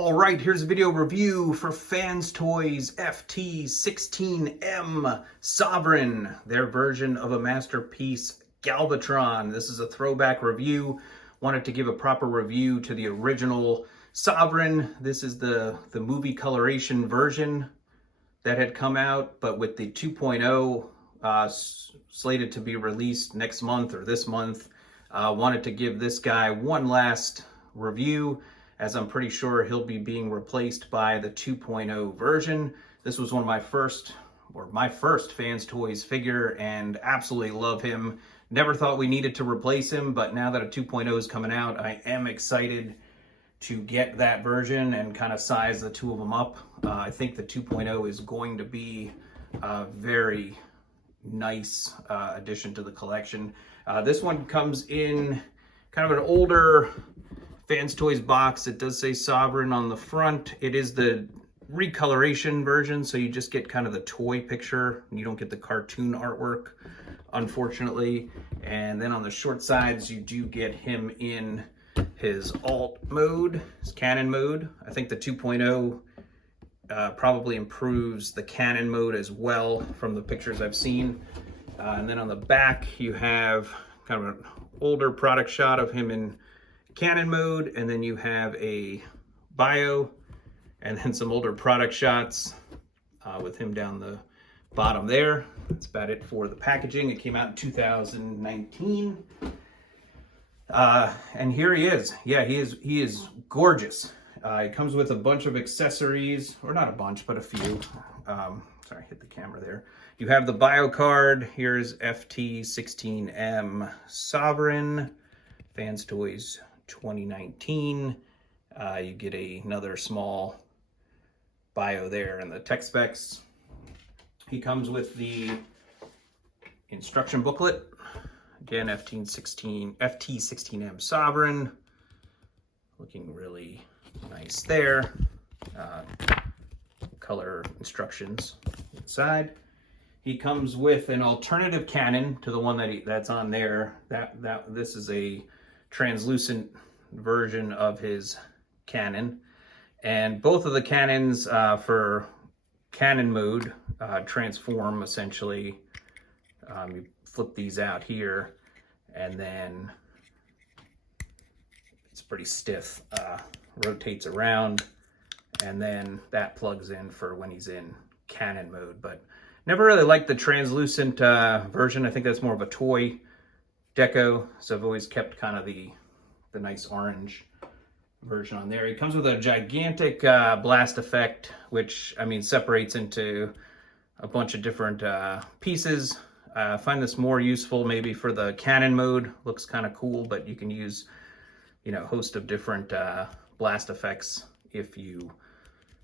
All right, here's a video review for Fans Toys FT-16M Sovereign, their version of a masterpiece Galvatron. This is a throwback review. Wanted to give a proper review to the original Sovereign. This is the movie coloration version that had come out, but with the 2.0 slated to be released next month or this month. Wanted to give this guy one last review, as I'm pretty sure he'll be being replaced by the 2.0 version. This was one of my first Fans Toys figure, and absolutely love him. Never thought we needed to replace him, but now that a 2.0 is coming out, I am excited to get that version and kind of size the two of them up. I think the 2.0 is going to be a very nice addition to the collection. This one comes in kind of an older Fans Toys box. It does say Sovereign on the front. It is the recoloration version, so you just get kind of the toy picture. You don't get the cartoon artwork, unfortunately. And then on the short sides, you do get him in his alt mode, his cannon mode. I think the 2.0 probably improves the cannon mode as well from the pictures I've seen. And then on the back, you have kind of an older product shot of him in cannon mode, and then you have a bio, and then some older product shots with him down the bottom there. That's about it for the packaging. It came out in 2019. And here he is. Yeah, he is gorgeous. It comes with a bunch of accessories, or not a bunch, but a few. Sorry, hit the camera there. You have the bio card. Here's FT-16M Sovereign, Fans Toys 2019. You get another small bio there and the tech specs. He comes with the instruction booklet. Again, FT-16M Sovereign. Looking really nice there. Color instructions inside. He comes with an alternative cannon to the one that's on there. This is a translucent version of his cannon, and both of the cannons for cannon mode transform essentially. You flip these out here, and then it's pretty stiff, rotates around, and then that plugs in for when he's in cannon mode. But never really liked the translucent version. I think that's more of a toy deco, so I've always kept kind of the nice orange version on there. He comes with a gigantic blast effect, which, I mean, separates into a bunch of different pieces. I find this more useful maybe for the cannon mode. Looks kind of cool, but you can use, you know, a host of different blast effects if you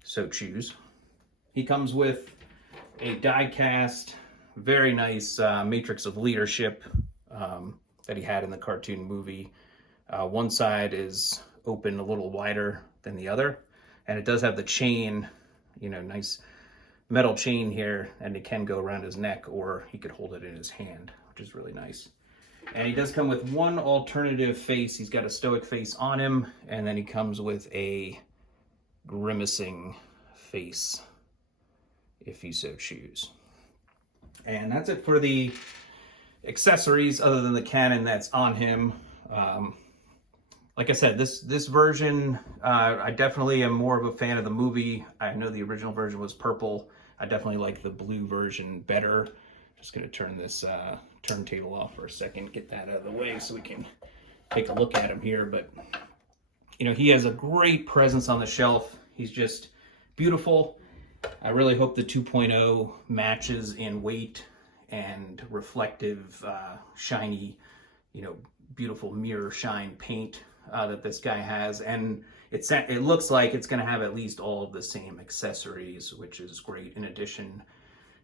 so choose. He comes with a die cast, very nice Matrix of Leadership that he had in the cartoon movie. One side is open a little wider than the other, and it does have the chain, you know, nice metal chain here, and it can go around his neck, or he could hold it in his hand, which is really nice. And he does come with one alternative face. He's got a stoic face on him, and then he comes with a grimacing face if you so choose. And that's it for the accessories, other than the cannon that's on him. Like I said, this version, I definitely am more of a fan of the movie. I know the original version was purple. I definitely like the blue version better. Just gonna turn this turntable off for a second, get that out of the way so we can take a look at him here. But, you know, he has a great presence on the shelf. He's just beautiful. I really hope the 2.0 matches in weight and reflective, shiny, you know, beautiful mirror shine paint that this guy has. And it looks like it's going to have at least all of the same accessories, which is great, in addition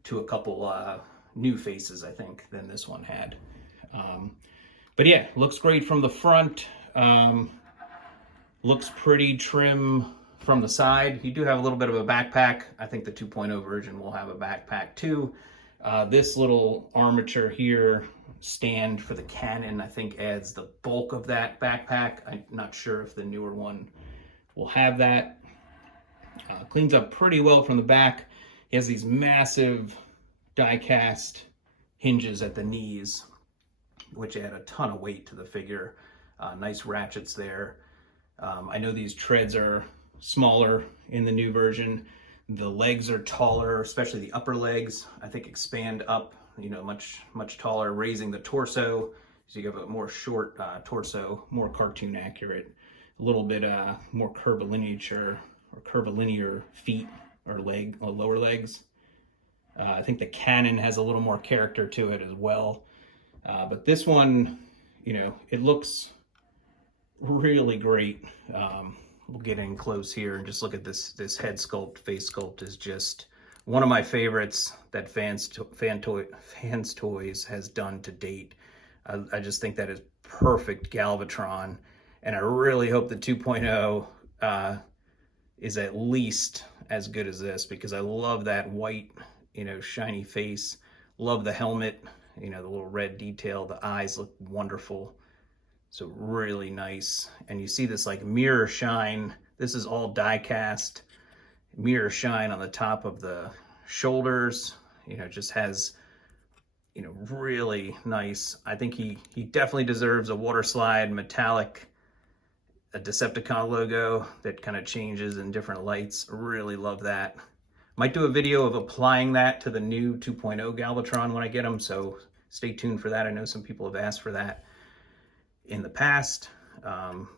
to a couple new faces, I think, than this one had. But yeah, looks great from the front. Looks pretty trim from the side. You do have a little bit of a backpack. I think the 2.0 version will have a backpack too. This little armature here, stand for the cannon, I think adds the bulk of that backpack. I'm not sure if the newer one will have that. Cleans up pretty well from the back. He has these massive die-cast hinges at the knees, which add a ton of weight to the figure. Nice ratchets there. I know these treads are smaller in the new version. The legs are taller, especially the upper legs, I think expand up, much taller, raising the torso. So you have a more short torso, more cartoon accurate, a little bit more curvilinear feet or lower legs. I think the Cannon has a little more character to it as well. But this one, it looks really great. We'll get in close here and just look at this head sculpt. Face sculpt is just one of my favorites that Fans Toys has done to date. I just think that is perfect Galvatron, and I really hope the 2.0 is at least as good as this, because I love that white, shiny face. Love the helmet, the little red detail. The eyes look wonderful. So really nice. And you see this like mirror shine. This is all die cast. Mirror shine on the top of the shoulders. Just has, really nice. I think he definitely deserves a water slide metallic, a Decepticon logo that kind of changes in different lights. Really love that. Might do a video of applying that to the new 2.0 Galvatron when I get them, so stay tuned for that. I know some people have asked for that in the past.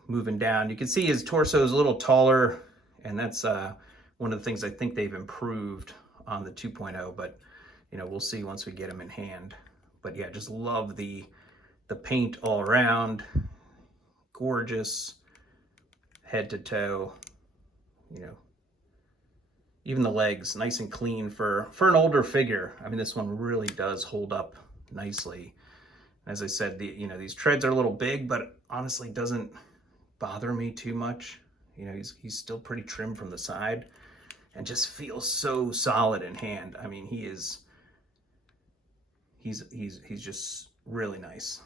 Moving down, you can see his torso is a little taller, and that's one of the things I think they've improved on the 2.0, but we'll see once we get him in hand. But yeah, just love the paint all around. Gorgeous head to toe. Even the legs nice and clean for an older figure. I mean, this one really does hold up nicely. As I said, these treads are a little big, but honestly doesn't bother me too much. He's still pretty trim from the side and just feels so solid in hand. I mean, he's just really nice.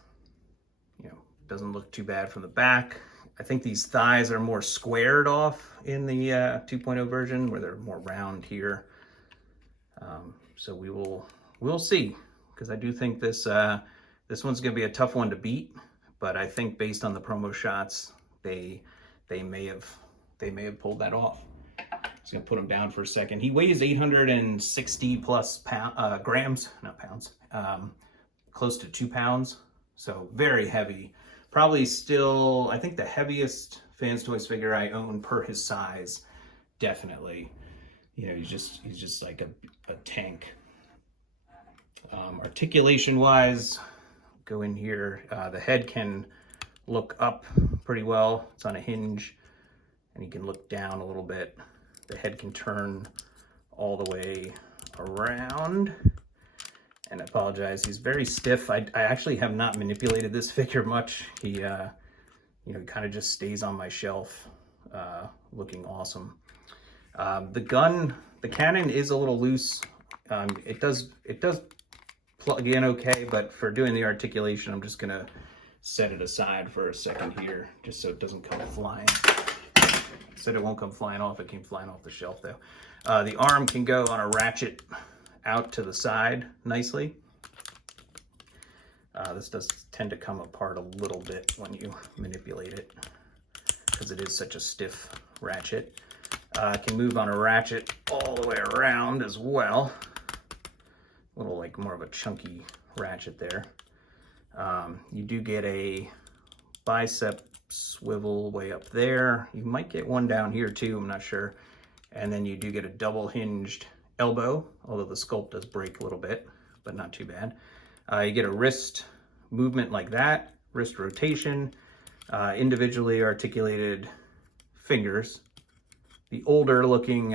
Doesn't look too bad from the back. I think these thighs are more squared off in the 2.0 version, where they're more round here. So we'll see, because I do think this one's gonna be a tough one to beat. But I think based on the promo shots, they may have pulled that off. Just gonna put him down for a second. He weighs 860 plus grams, not pounds, close to 2 pounds. So very heavy. Probably still, I think the heaviest Fans Toys figure I own per his size, definitely. He's just like a tank. Articulation wise, go in here. The head can look up pretty well. It's on a hinge, and you can look down a little bit. The head can turn all the way around. And I apologize, he's very stiff. I actually have not manipulated this figure much. He kind of just stays on my shelf, looking awesome. The Cannon is a little loose. It does plug in okay, but for doing the articulation, I'm just gonna set it aside for a second here, just so it doesn't come flying. I said it won't come flying off. It came flying off the shelf though. The arm can go on a ratchet out to the side nicely. This does tend to come apart a little bit when you manipulate it, because it is such a stiff ratchet. Can move on a ratchet all the way around as well. A little like more of a chunky ratchet there. You do get a bicep swivel way up there. You might get one down here too, I'm not sure. And then you do get a double hinged elbow, although the sculpt does break a little bit, but not too bad. You get a wrist movement like that, wrist rotation, individually articulated fingers. The older looking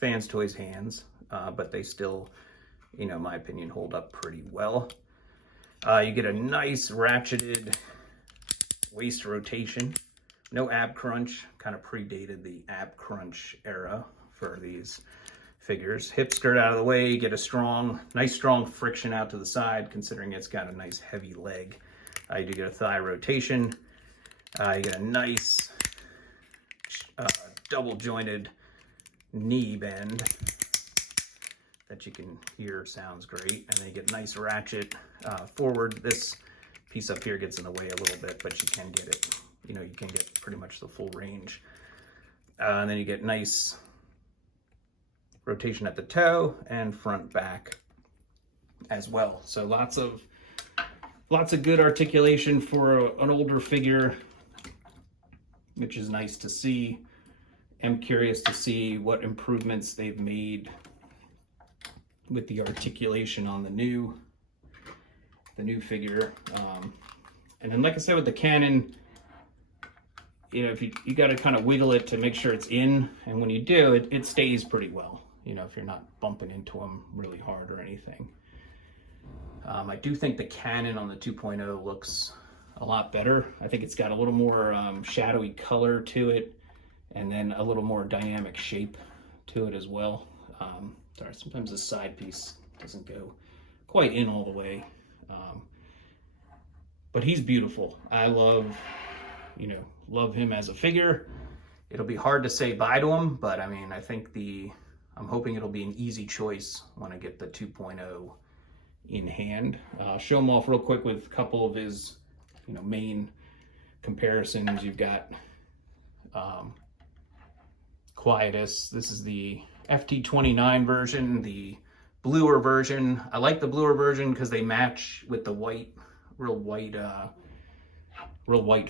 Fans Toys hands, but they still, in my opinion, hold up pretty well. You get a nice ratcheted waist rotation. No ab crunch, kind of predated the ab crunch era for these figures. Hip skirt out of the way, you get a nice strong friction out to the side, considering it's got a nice heavy leg. You do get a thigh rotation. You get a nice double jointed knee bend that you can hear sounds great. And then you get nice ratchet forward. This piece up here gets in the way a little bit, but you can get it, you know, you can get pretty much the full range. And then you get nice rotation at the toe and front back as well. So lots of good articulation for an older figure, which is nice to see. I'm curious to see what improvements they've made with the articulation on the new figure. And then, like I said, with the Canon, you know, if you got to kind of wiggle it to make sure it's in, and when you do, it stays pretty well, you know, if you're not bumping into them really hard or anything. I do think the Canon on the 2.0 looks a lot better. I think it's got a little more shadowy color to it, and then a little more dynamic shape to it as well. Sorry, sometimes the side piece doesn't go quite in all the way. But he's beautiful. I love him as a figure. It'll be hard to say bye to him, but I mean, I think I'm hoping it'll be an easy choice when I get the 2.0 in hand. Show him off real quick with a couple of his, you know, main comparisons. You've got Quietus. This is the FT-29 version, the bluer version. I like the bluer version because they match with the white, real white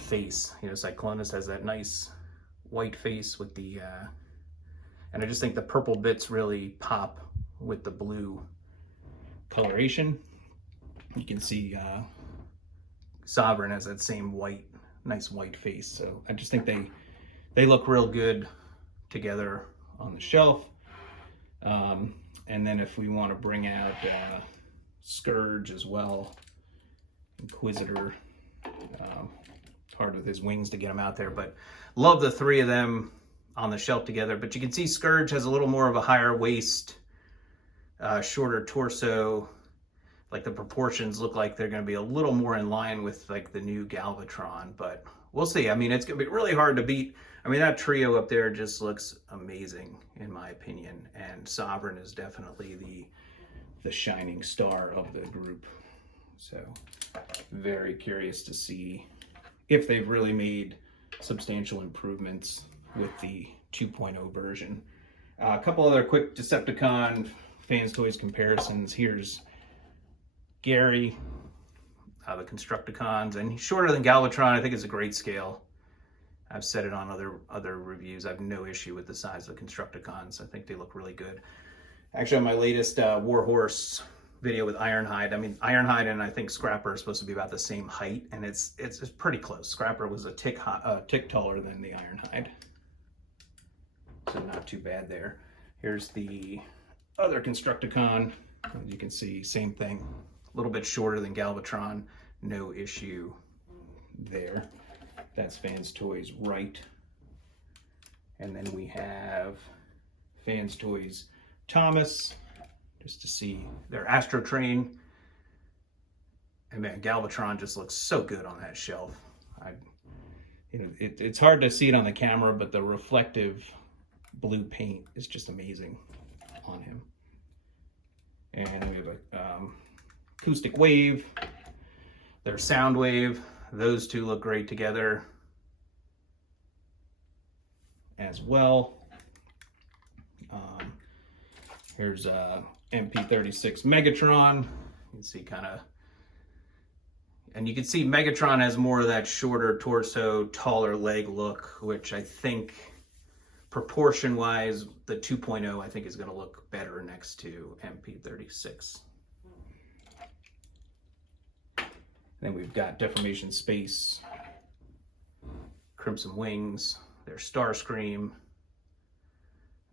face. You know, Cyclonus has that nice white face with the, and I just think the purple bits really pop with the blue coloration. You can see Sovereign has that same white, nice white face. So I just think they look real good together on the shelf. And then if we want to bring out Scourge as well, Inquisitor, it's hard with his wings to get him out there, but love the three of them on the shelf together. But you can see Scourge has a little more of a higher waist, shorter torso. Like the proportions look like they're going to be a little more in line with like the new Galvatron, but we'll see. I mean, it's going to be really hard to beat. I mean, that trio up there just looks amazing in my opinion, and Sovereign is definitely the shining star of the group. So very curious to see if they've really made substantial improvements with the 2.0 version. A couple other quick Decepticon Fans Toys comparisons. Here's Gary, the Constructicons, and he's shorter than Galvatron. I think it's a great scale. I've said it on other reviews. I have no issue with the size of the Constructicons. I think they look really good. Actually, on my latest Warhorse video with Ironhide, I mean, Ironhide and I think Scrapper are supposed to be about the same height, and it's pretty close. Scrapper was a tick taller than the Ironhide, so not too bad there. Here's the other Constructicon. As you can see, same thing. A little bit shorter than Galvatron, no issue there. That's Fans Toys right. And then we have Fans Toys Thomas, just to see their Astro Train. And man, Galvatron just looks so good on that shelf. It's hard to see it on the camera, but the reflective blue paint is just amazing on him. And we have a Acoustic Wave, their Sound Wave. Those two look great together as well. Here's MP36 Megatron. You can see and you can see Megatron has more of that shorter torso, taller leg look, which I think proportion-wise, the 2.0 I think is going to look better next to MP36. Then we've got Deformation Space, Crimson Wings, their Starscream.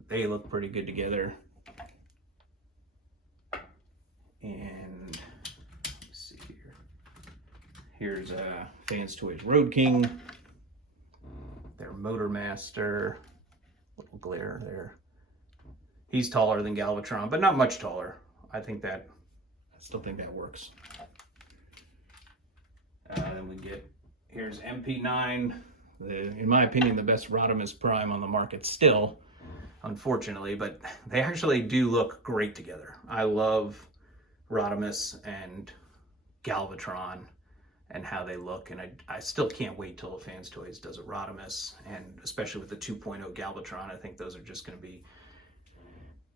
They look pretty good together. And let's see here. Here's Fans Toys Road King, their Motor Master. Little glare there. He's taller than Galvatron, but not much taller. I still think that works. Then we get, here's MP9, in my opinion, the best Rodimus Prime on the market still. unfortunately, but they actually do look great together. I love Rodimus and Galvatron and how they look, and I still can't wait till Fans Toys does a Rodimus, and especially with the 2.0 Galvatron. I think those are just going to be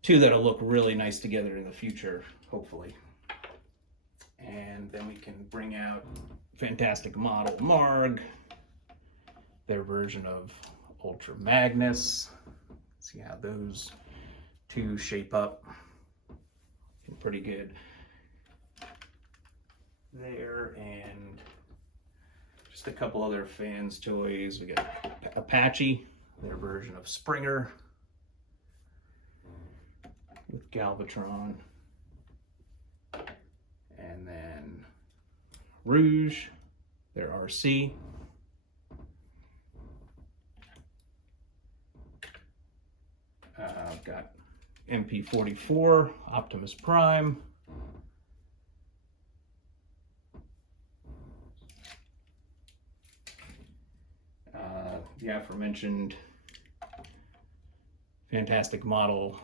two that'll look really nice together in the future, hopefully. And then we can bring out Fantastic Model Marg, their version of Ultra Magnus. See how those two shape up. Looking pretty good there. And just a couple other Fans Toys. We got Apache, their version of Springer with Galvatron. And then Rouge, their RC. I've got MP44, Optimus Prime. The aforementioned Fantastic Model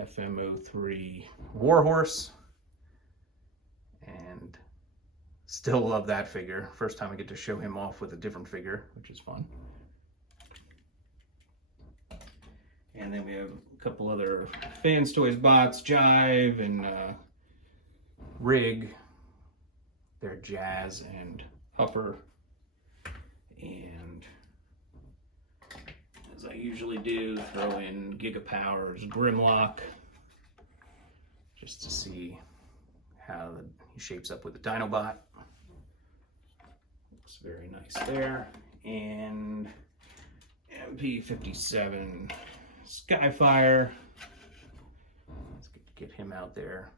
FM03 Warhorse. And still love that figure. First time I get to show him off with a different figure, which is fun. And then we have a couple other Fans Toys bots, Jive and Rig. They're Jazz and Huffer. And as I usually do, throw in Gigapower's Grimlock just to see how he shapes up with the Dinobot. Looks very nice there. And MP-57 Skyfire. Let's get him out there.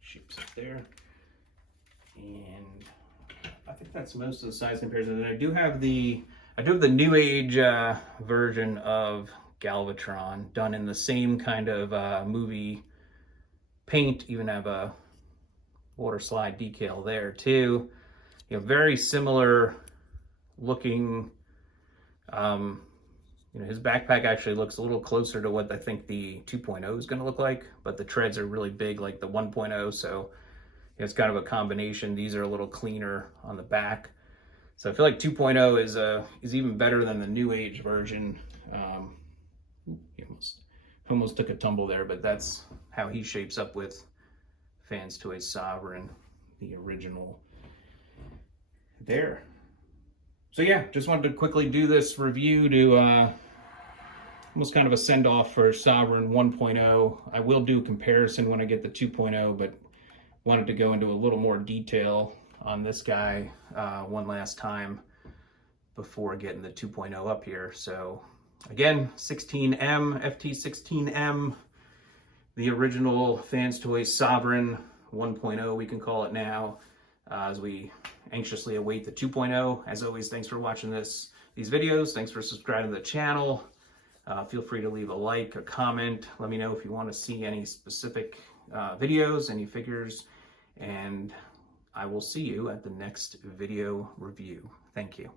Shapes up there. And I think that's most of the size comparisons. And I do have the New Age version of Galvatron done in the same kind of movie paint. Even have a water slide decal there too. You know, very similar looking. You know, his backpack actually looks a little closer to what I think the 2.0 is going to look like, but the treads are really big like the 1.0, so it's kind of a combination. These are a little cleaner on the back. So I feel like 2.0 is even better than the New Age version. Almost took a tumble there, but that's how he shapes up with Fans Toys Sovereign, the original there. So yeah, just wanted to quickly do this review to almost kind of a send-off for Sovereign 1.0. I will do a comparison when I get the 2.0, but wanted to go into a little more detail on this guy one last time before getting the 2.0 up here. So again, 16M, FT-16M, the original Fans Toys Sovereign 1.0, we can call it now, as we anxiously await the 2.0. As always, thanks for watching these videos. Thanks for subscribing to the channel. Feel free to leave a like, a comment. Let me know if you want to see any specific videos, any figures, and I will see you at the next video review. Thank you.